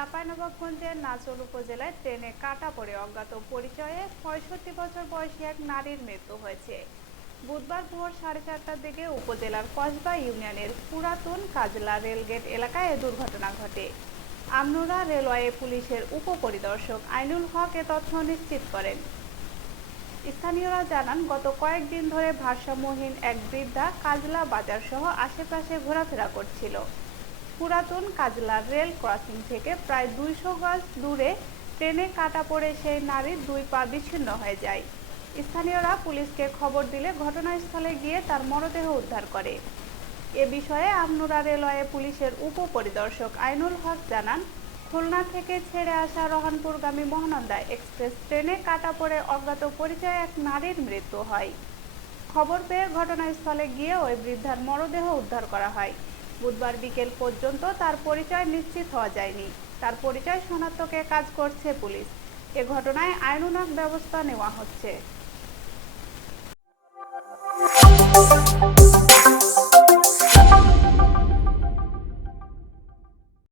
চাঁপাইনবাবগঞ্জের নাচল উপজেলায় ট্রেনে কাটা পড়ে অজ্ঞাত পরিচয়ে পঁয়ষট্টি বছর বয়সী এক নারীর মৃত্যু হয়েছে। বুধবার ভোর সাড়ে চারটার দিকে উপজেলার কসবা ইউনিয়নের পুরাতন কাজলা রেলগেট এলাকায় এ দুর্ঘটনা ঘটে। আমনুরা রেলওয়ে পুলিশের উপপরিদর্শক আইনুল হক এ তথ্য নিশ্চিত করেন। স্থানীয়রা জানান, গত কয়েকদিন ধরে ভারসাম্যহীন এক বৃদ্ধা কাজলা বাজার সহ আশেপাশে ঘোরাফেরা করছিল। পুরাতন কাজলা রেল ক্রসিং থেকে প্রায় দুইশো গজ দূরে ট্রেনে কাটা পড়ে সেই নারীর দুই পা বিচ্ছিন্ন হয়ে যায়। স্থানীয়রা পুলিশকে খবর দিলে ঘটনাস্থলে গিয়ে তার মরদেহ উদ্ধার করে। এ বিষয়ে আমনুরা রেলওয়ে পুলিশের উপপরিদর্শক আইনুল হক জানান, খুলনা থেকে ছেড়ে আসা রহনপুরগামী মহানন্দা এক্সপ্রেস ট্রেনে কাটা পড়ে অজ্ঞাত পরিচয় এক নারীর মৃত্যু হয়। খবর পেয়ে ঘটনাস্থলে গিয়ে ওই বৃদ্ধার মরদেহ উদ্ধার করা হয়। বুধবার বিকেল পর্যন্ত তার পরিচয় নিশ্চিত হওয়া যায়নি। তার পরিচয় শনাক্তকে কাজ করছে পুলিশ। এ ঘটনায় আইনুনাক ব্যবস্থা নেওয়া হচ্ছে।